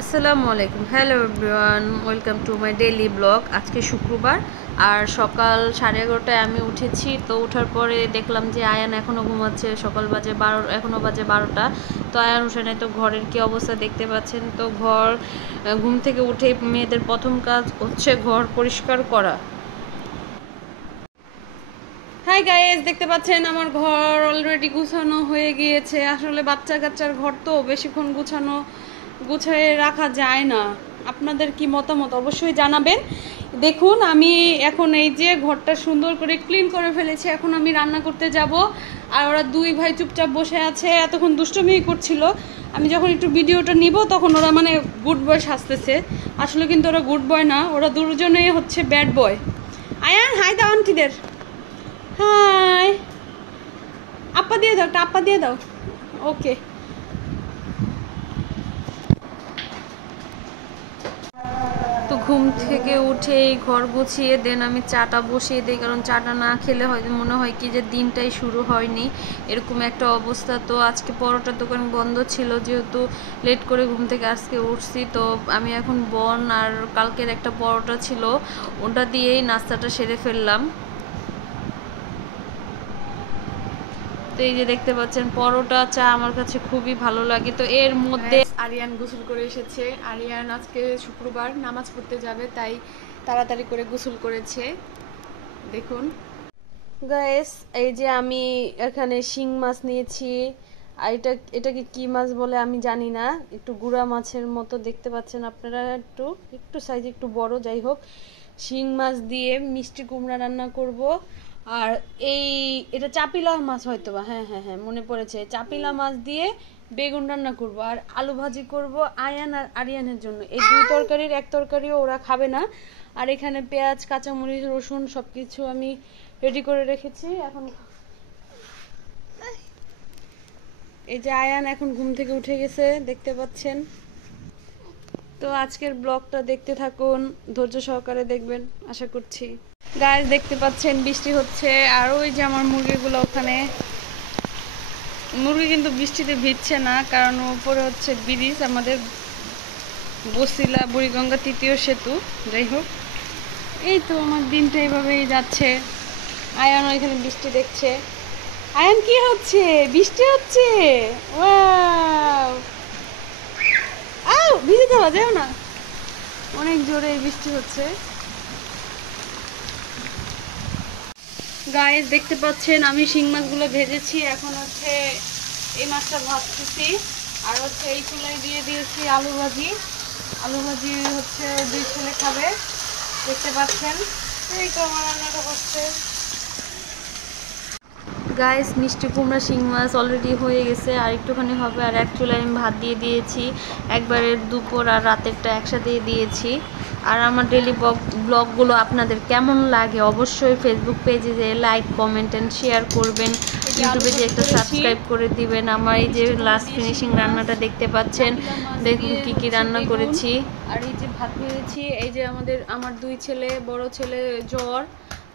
আসসালামু আলাইকুম, hello everyone, welcome to my daily blog. আজকে শুক্রবার আর সকাল 11:30টায় আমি উঠেছি। তো ওঠার পরে দেখলাম যে আয়ান এখনও ঘুমাচ্ছে। সকাল বাজে 12, এখনও বাজে 12টা। তো আয়ান উঠে নাই। তো ঘরের কি অবস্থা দেখতে পাচ্ছেন। তো ঘুম থেকে উঠে মেয়েদের প্রথম কাজ হচ্ছে ঘর পরিষ্কার করা। হাই গাইস, দেখতে পাচ্ছেন আমার ঘর অলরেডি গুছানো হয়ে গিয়েছে। আসলে বাচ্চা কাচ্চার ঘর তো বেশিক্ষণ গুছিয়ে রাখা যায় না। আপনাদের কি মতামত অবশ্যই জানাবেন। দেখুন, আমি এখন এই যে ঘরটা সুন্দর করে ক্লিন করে ফেলেছি। এখন আমি রান্না করতে যাব। আর ওরা দুই ভাই চুপচাপ বসে আছে, এতক্ষণ দুষ্টুমি করছিল। আমি যখন একটু ভিডিওটা নিব তখন ওরা মানে গুড বয় সাজতেছে। আসলে কিন্তু ওরা গুড বয় না, ওরা দুজনেই হচ্ছে ব্যাড বয়। আয়ান হাই দাও আন্টিদের। হাই, আপা দিয়ে দাও, টাপ্পা দিয়ে দাও। ওকে। তো ঘুম থেকে উঠেই ঘর গুছিয়ে দেন আমি চাটা বসিয়ে দিই, কারণ চাটা না খেলে হয়তো মনে হয় কি যে দিনটাই শুরু হয়নি, এরকম একটা অবস্থা। তো আজকে পরোটার দোকান বন্ধ ছিল, যেহেতু লেট করে ঘুম থেকে আজকে উঠছি। তো আমি এখন বন আর কালকের একটা পরোটা ছিল, ওটা দিয়েই নাস্তাটা সেরে ফেললাম। তো এই যে দেখতে পাচ্ছেন পরোটা চা আমার কাছে খুবই ভালো লাগে। তো এর মধ্যে আরিয়ান গোসল করে এসেছে। আরিয়ান আজকে শুক্রবার নামাজ পড়তে যাবে, তাই তাড়াতাড়ি করে গোসল করেছে। দেখুন গাইস, এই যে আমি এখানে শিং মাছ নিয়েছি। আর এটাকে কি মাছ বলে আমি জানি না, একটু গুড়া মাছের মতো দেখতে পাচ্ছেন আপনারা, একটু একটু সাইজ একটু বড়। যাই হোক, শিং মাছ দিয়ে মিষ্টি কুমড়া রান্না করব। আর এটা চাপিলা মাছ হয়তো বা, হ্যাঁ হ্যাঁ হ্যাঁ মনে পড়েছে, চাপিলা মাছ দিয়ে বেগুন রান্না করব। আর আলু ভাজি করব আয়ান আর আরিয়ানের জন্য। এই দুই তরকারির এক তরকারিও ওরা খাবে না। আর এখানে পেঁয়াজ, কাঁচামরিচ, রসুন সবকিছু আমি রেডি করে রেখেছি। এখন এই যে আয়ান এখন ঘুম থেকে উঠে গেছে, দেখতে পাচ্ছেন। তো আজকের ব্লগটা দেখতে থাকুন, ধৈর্য সহকারে দেখবেন আশা করছি। গাইস, দেখতে পাচ্ছেন বৃষ্টি হচ্ছে। আর ওই যে আমার মুরগিগুলো ওখানে, মুরগি কিন্তু বৃষ্টিতে ভিজছে না, কারণ উপরে হচ্ছে ব্রিজ, আমাদের বসিলা বুড়িগঙ্গা তৃতীয় সেতু। যাই হোক, এই তো আমার দিনটা এইভাবেই যাচ্ছে। আয়ান এখানে বৃষ্টি দেখছে। আয়ান, কি হচ্ছে? বৃষ্টি হচ্ছে। ওয়াও, আউ ভিজে যাওয়া যাও না, অনেক জোরে বৃষ্টি হচ্ছে। গাইস, দেখতে পাচ্ছেন আমি শিং মাছগুলো ভেজেছি। এখন হচ্ছে এই মাছটা ভাজতেছি। আর হচ্ছে এই চুলায় দিয়ে দিয়েছি আলু ভাজি। আলু ভাজি হচ্ছে দুই ছেলে খাবে, দেখতে পাচ্ছেন। এই তো আমার রান্নাটা হচ্ছে। গাইস, মিষ্টি কুমড়া শিং মাছ অলরেডি হয়ে গেছে, আর একটুখানি হবে। আর এক চুলায় আমি ভাত দিয়ে দিয়েছি, একবারে দুপুর আর রাতেরটা একসাথে দিয়েছি। আর আমার ডেলি ব্লগগুলো আপনাদের কেমন লাগে অবশ্যই ফেসবুক পেজে যে লাইক, কমেন্ট অ্যান্ড শেয়ার করবেন। ইউটিউবে যে একটা সাবস্ক্রাইব করে দিবেন। আমার এই যে লাস্ট ফিনিশিং রান্নাটা দেখতে পাচ্ছেন, দেখুন কি কি রান্না করেছি। আর এই যে ভাত ভেজেছি। এই যে আমার দুই ছেলে, বড় ছেলে জ্বর,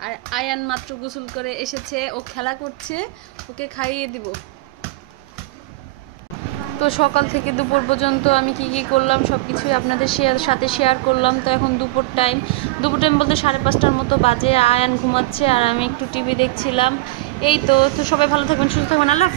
আর আয়ান মাত্র গোসল করে এসেছে, ও খেলা করছে, ওকে খাইয়ে দিব। তো সকাল থেকে দুপুর পর্যন্ত আমি কি কি করলাম সবকিছুই আপনাদের সাথে শেয়ার করলাম। তো এখন দুপুর টাইম বলতে 5:30টার মতো বাজে। আয়ান ঘুমাচ্ছে আর আমি একটু টিভি দেখছিলাম। এই তো সবাই ভালো থাকবেন, সুস্থ থাকবেন, আল্লাহ।